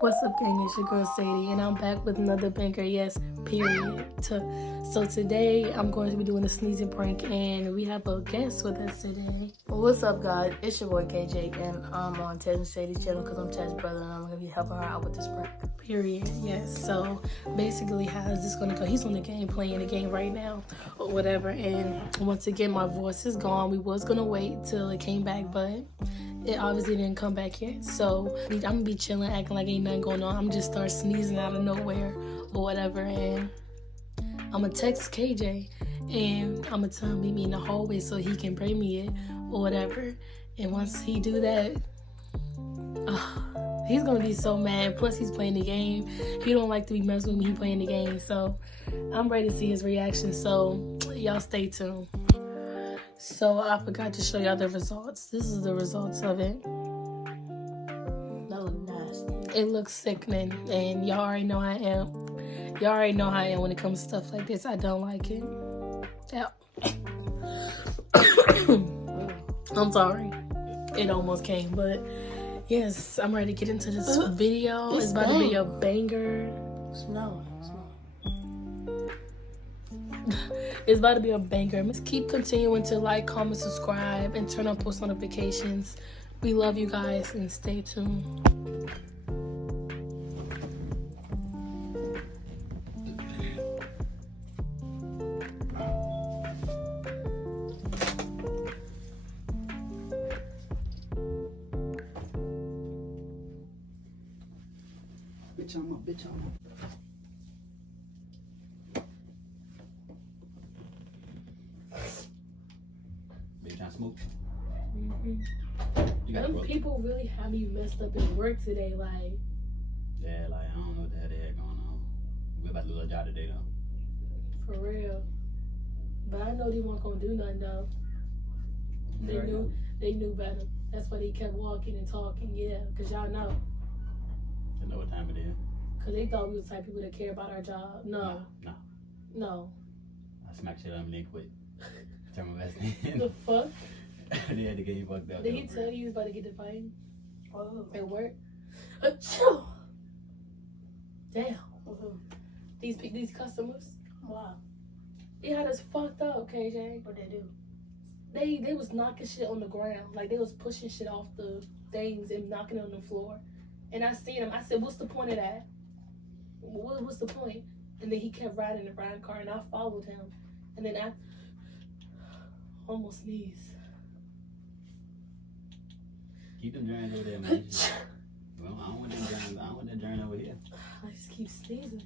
What's up, gang? It's your girl Sadie, and I'm back with another banger. Yes, period. So today I'm going to be doing a sneezing prank, and we have a guest with us today. Well, what's up, guys? It's your boy KJ, and I'm on Ted and Sadie's channel because I'm Ted's brother, and I'm gonna be helping her out with this prank. Period. Yes. So basically, how is this gonna go? He's on the game, playing the game right now, or whatever. And once again, my voice is gone. We was gonna wait till it came back, but it obviously didn't come back yet. So I'm gonna be chilling, acting like ain't nothing going on. I'm just start sneezing out of nowhere or whatever, and I'm gonna text KJ and I'm gonna tell him meet me in the hallway so he can bring me it or whatever. And once he do that, he's gonna be so mad. Plus he's playing the game. He don't like to be messed with me. He playing the game. So I'm ready to see his reaction. So y'all stay tuned. So I forgot to show y'all the results. This is the results of it. That look nasty. It looks sickening, and y'all already know how I am. Y'all already know how I am when it comes to stuff like this. I don't like it. Yeah. I'm sorry. It almost came, but yes, I'm ready to get into this video. It's about to be a banger. Smell it. It's about to be a banger. Let's keep continuing to like, comment, subscribe, and turn on post notifications. We love you guys, and stay tuned. Bitch, I'm up. Baby, trying to smoke? You got Them people really have me messed up at work today, like. Yeah, like, I don't know what the hell they had going on. We're about to lose our job today, though. For real. But I know they weren't gonna do nothing though. They knew better. That's why they kept walking and talking, yeah, because y'all know. You know what time it is. Because they thought we was the type of people that care about our job. No. I smacked shit up and then quit. Turn my best in. The fuck? They had to get you fucked up. Did he tell you he was about to get the fighting? Oh. At work? Achoo! Damn. These customers? Wow. They had us fucked up, KJ. What they do? They was knocking shit on the ground. Like, they was pushing shit off the things and knocking it on the floor. And I seen him. I said, what's the point of that? What's the point? And then he kept riding the riding car, and I followed him. And then I almost sneezed. Keep them germs over there, man. Well, I don't want them germs. I don't want them germs over here. I just keep sneezing.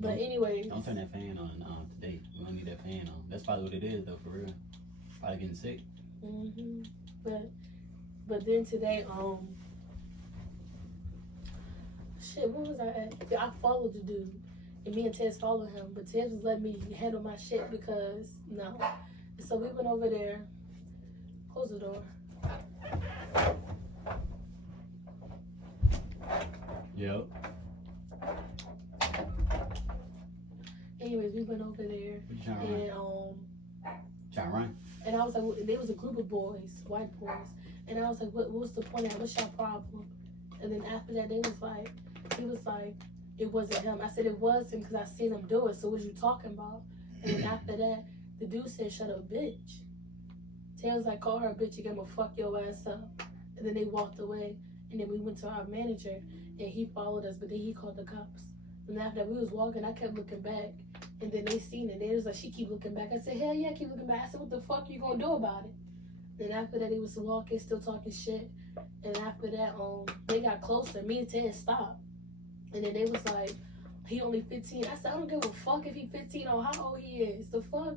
But anyway. Don't turn that fan on today. We don't need that fan on. That's probably what it is, though, for real. Probably getting sick. But then today, shit, where was I at? I followed the dude, and me and Tez followed him, but Tez was letting me handle my shit because, no. And so we went over there. Close the door. Yep. Anyways, we went over there, What you trying to run? Trying to run? And I was like, there was a group of boys, white boys, and I was like, what's the point of that? What's your problem? And then after that, he was like, it wasn't him. I said, it was him because I seen him do it, so what you talking about? And then after that, the dude said, shut up, bitch. Tay was like, call her a bitch again, but fuck your ass up. And then they walked away, and then we went to our manager, and he followed us, but then he called the cops. And after that, we was walking, I kept looking back, and then they seen it. They was like, she keep looking back. I said, hell yeah, keep looking back. I said, what the fuck you gonna do about it? Then after that, they was walking, still talking shit. And after that, they got closer. Me and Ted stopped. And then they was like, he only 15. I said, I don't give a fuck if he 15 or how old he is. The fuck?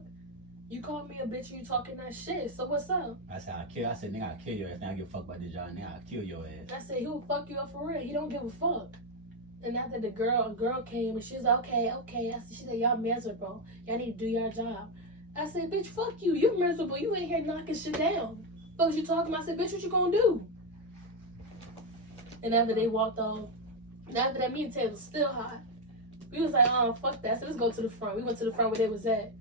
You called me a bitch and you talking that shit. So what's up? I said, nigga, I'll kill your ass. Now I give a fuck about this job. Nigga, I'll kill your ass. I said, he'll fuck you up for real. He don't give a fuck. And after a girl came and she was like, okay. I said, she said, y'all miserable. Y'all need to do your job. I said, bitch, fuck you. You miserable. You ain't here knocking shit down. What was you talking about? I said, bitch, what you gonna do? And after they walked off, and after that, me and Ted was still hot. We was like, fuck that. So let's go to the front. We went to the front where they was at.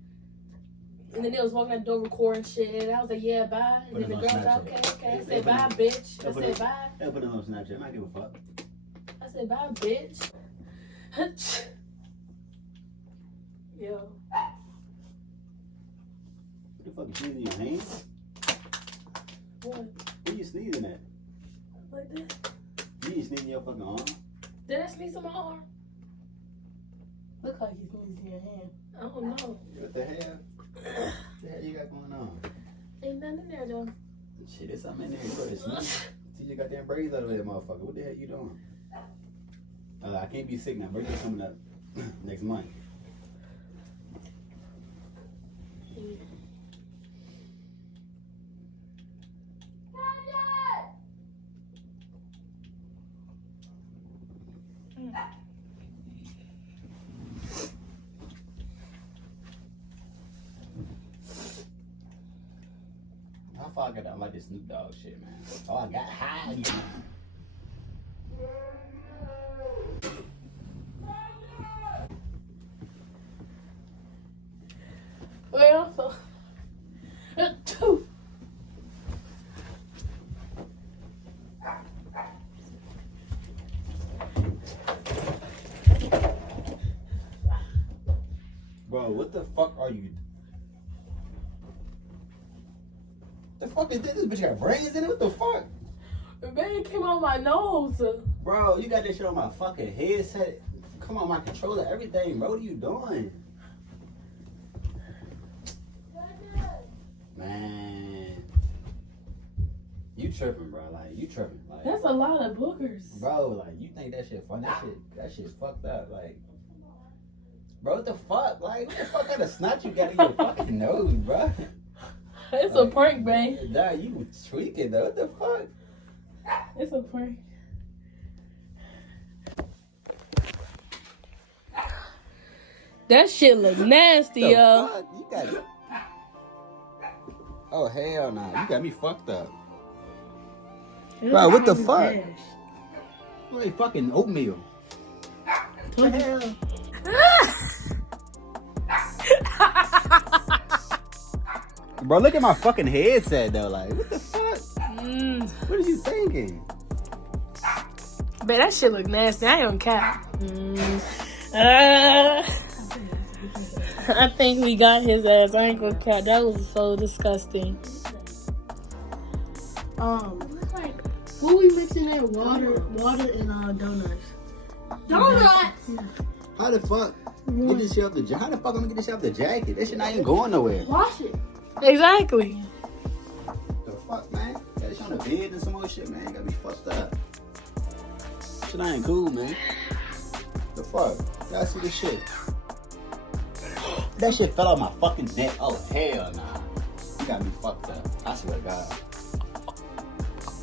And then they was walking out the door recording shit. And I was like, yeah, bye. And then the girl was like, okay. I said, bye, bitch. I said, bye. They'll put it on Snapchat. I don't give a fuck. I said, bye, bitch. Yo. What the fuck, you sneezing in your hand? What? Where you sneezing at? Like that? You ain't sneezing in your fucking arm? Did I sneeze on my arm? Look like you sneezed in your hand. I don't know. What the hell? What the hell you got going on? Ain't nothing in there, though. Shit, there's something in there. You better sneeze. See your goddamn braids out of there, motherfucker. What the hell you doing? I can't be sick now. Birthday coming up next month. How far I got that? I like this Snoop Dogg shit, man. Oh, I got high. Well, two. Bro, what the fuck are you? The fuck is this? This bitch got brains in it? What the fuck? The man came on my nose. Bro, you got this shit on my fucking headset. Come on, my controller, everything, bro. What are you doing? Man. You tripping, bro. Like, you tripping. Like, That's a lot of boogers. bro, like, you think that shit fun? That shit's fucked up. Like, bro, what the fuck? Like, what the fuck kind of snot you got in your fucking nose, bro? It's Like, a prank, babe. Nah, you tweaking, though. What the fuck? It's a prank. That shit look nasty, The yo. fuck? You got it. Oh, hell no. You got me fucked up. Bro, what the fuck? Like fucking oatmeal. What the hell? Bro, look at my fucking headset though. Like, what the fuck? What are you thinking? Babe, that shit look nasty. I ain't on cap. I think we got his ass. I ain't gonna cap. That was so disgusting. What we mixing in? Water and donuts. Donuts! How the fuck get this shit up the How the fuck I'm gonna get this shit up the jacket? This shit not even going nowhere. Wash it. Exactly. The fuck, man? Got this shit on the bed and some more shit, man. Got me fucked up. Shit ain't cool, man. The fuck? Gotta see this shit. That shit fell off my fucking neck. Oh, hell nah. You got me fucked up. I swear to God.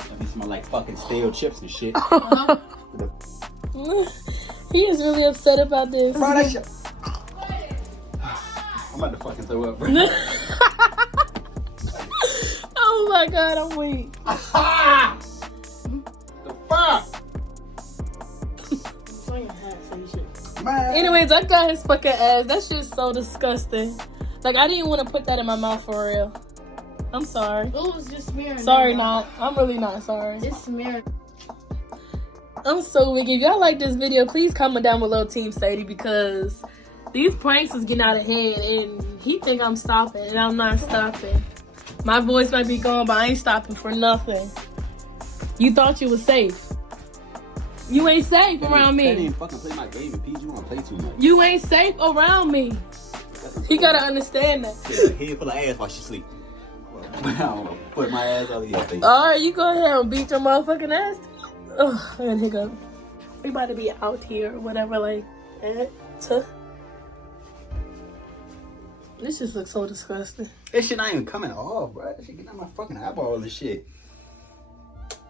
That be smell like fucking stale chips and shit. He is really upset about this. Bro, that shit. I'm about to fucking throw up, bro. Oh my God, I'm weak. The fuck? Man. Anyways, I got his fucking ass. That shit's so disgusting. Like, I didn't want to put that in my mouth for real. I'm sorry. It was just smearing. Sorry, not. I'm really not sorry. It's smearing. I'm so weak. If y'all like this video, please comment down below, Team Sadie, because these pranks is getting out of hand, and he think I'm stopping, and I'm not stopping. My voice might be gone, but I ain't stopping for nothing. You thought you was safe. You ain't safe around Can't me. even fucking play my game in peace. You wanna play too much. You ain't safe around me. He gotta understand that. She got a head full of ass while she sleep. Well, put my ass over your face. Alright, you go ahead and beat your motherfucking ass. Ugh, I got a hiccup. We about to be out here or whatever, like that. This just looks so disgusting. This shit not even coming off, bro. That shit getting out my fucking eyeballs and shit.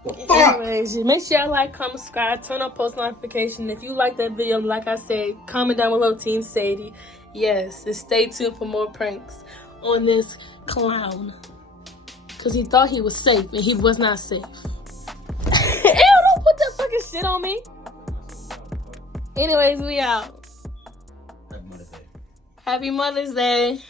The fuck? Anyways, make sure y'all like, comment, subscribe, turn on post notification. If you like that video, like I said, comment down below, Team Sadie. Yes, and stay tuned for more pranks on this clown. Because he thought he was safe, and he was not safe. Ew, don't put that fucking shit on me. Anyways, we out. Happy Mother's Day. Happy Mother's Day.